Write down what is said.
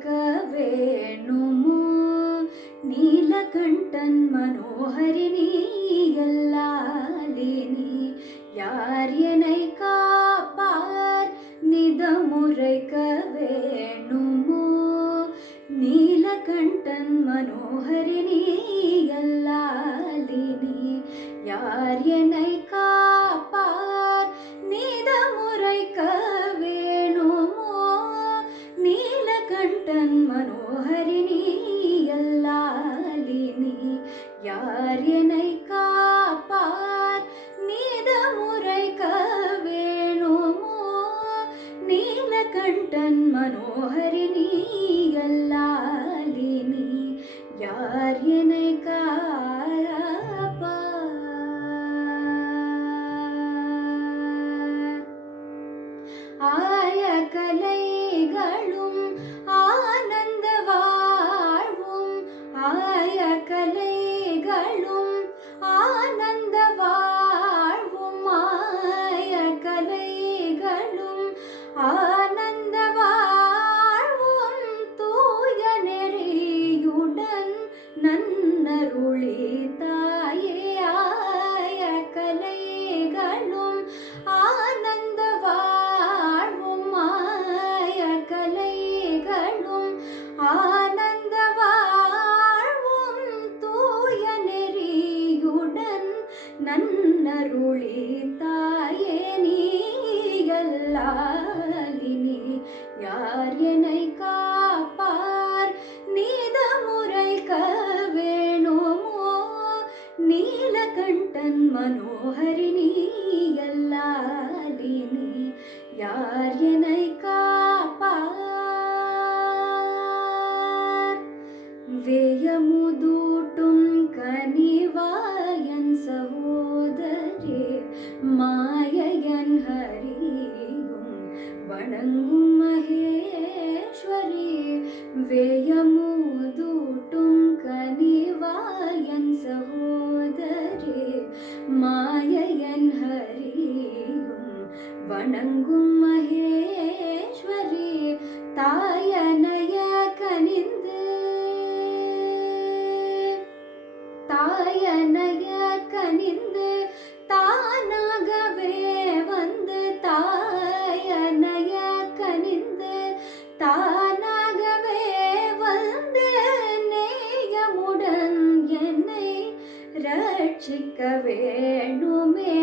உரைக்க வேணுமோ நீலகண்டன் மனோஹரிணி எல்லாலினி யார் என்னை காப்பார் நிதமுரைக்க வேணுமோ நீலகண்டன் மனோஹரிணி எல்லாலினி யார் என்னை காப்பார் நிதமுரைக்க வேணுமோ நீலகண்டன் மனோஹரிணி எல்லாலினி யார் என்னை காப்பார் நிதமுரைக்க வேணுமோ நீலகண்டன் மனோஹரிணி எல்லாலினி யார் என்னை காப்பார் ஆய கலைகளும் ஆனந்த வாழ்வும் ஆய கலைகளும் ஆனந்த வாழ்வும் ஆய கலைகளும் ஆனந்த வாழ்வும் தூய நெறியுடன் நன்னருளி தாயே ஆய கலைகளும் ஆனந்த வாழ்வும் ஆய கலைகளும் ஆனந்த வாழ்வும் தூய நெறியுடன் நன்னருளி தாயே நீ எல்லாலினி யார் என்னை காப்பார் நீதமுரைக்க வேணுமோ நீலகண்டன் மனோஹரிணி எல்லாலினி யார் என்னை காப்பார் வேயமுதூட்டும் கனிவாயன் சகோதரே மாயன் ஹரியும் வணங்கும் மகேஸ்வரி வேயமுதூட்டும் கனிவாயன் சகோதரே மாயன் ஹரியும் வணங்கும் மகேஸ்வரி தாயனைய கனிந்து தாயனைய கனிந்து தானாகவே வந்து தாயனைய கனிந்து தானாகவே வந்து நேயமுடன் என்னை ரட்சிக்க வேணுமே